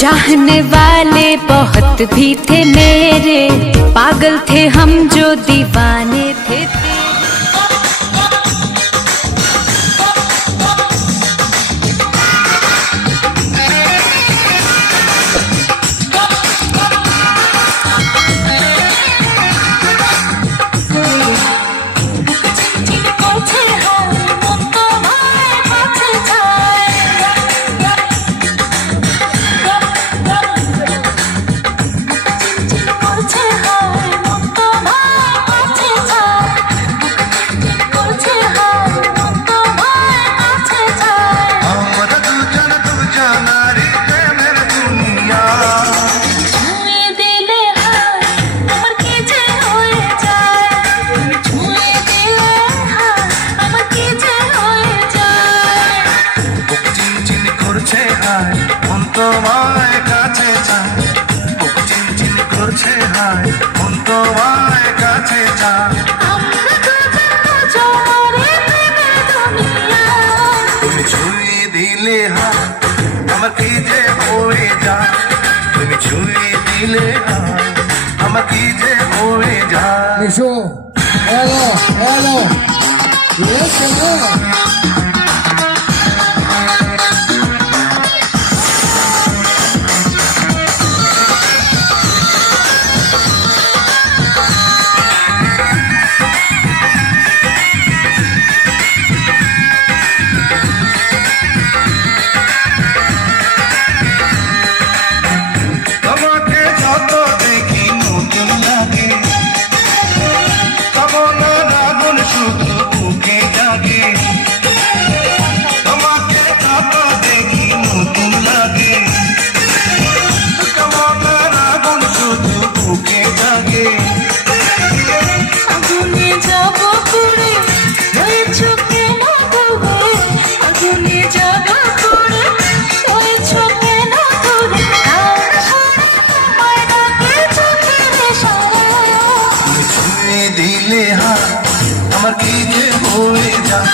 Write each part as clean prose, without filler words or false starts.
चाहने वाले बहुत भी थे मेरे, पागल थे हम जो दीवाने थे तेरे। তোমায় কাছে চায়, বুক চিনচিন করছে হায়, মন তোমায় কাছে চায়। তুমি ছুঁয়ে দিলে হায়, আমার কি যে হয়ে যায়। তুমি ছুঁয়ে দিলে হায়, আমার কি যে হয়ে যায়। এসো, এলো এলো দিলে হায়, আমার কি যে হয়ে যায়।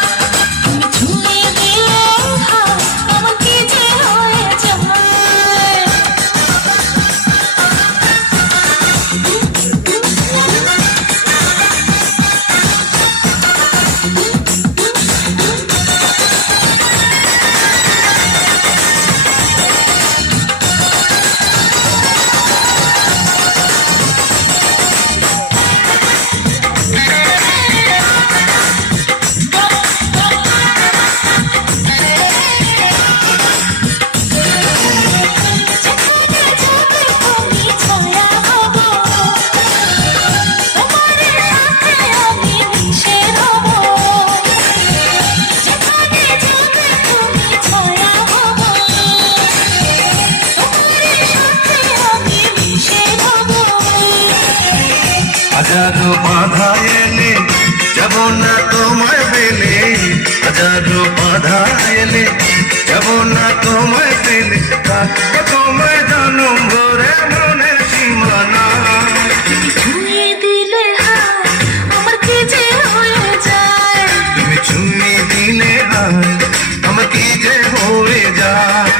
হাজারো বাধা এলে যাব না তোমায় পেলে, হাজারো বাধা এলে যাব না তোমায় পেলে, থাকবো তোমায় জনম ভরে মনের সীমানা। ছুঁয়ে দিলে হায়, আমার কি যে হয়ে যায়। তুমি ছুঁয়ে দিলে হায়, আমার কি যে হয়ে যায়।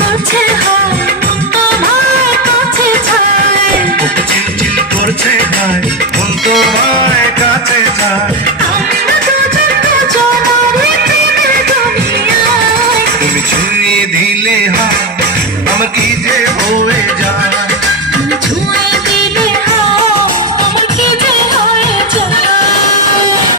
করছে হায়, মন তোমায় কাছে চায়। বুক চিনচিন করছে হায়, মন তোমায় কাছে চায়। আমরা দুজন দুজনারই প্রেমের দুনিয়ায়। তুমি ছুঁয়ে দিলে হায়, আমার কি যে হয়ে যায়।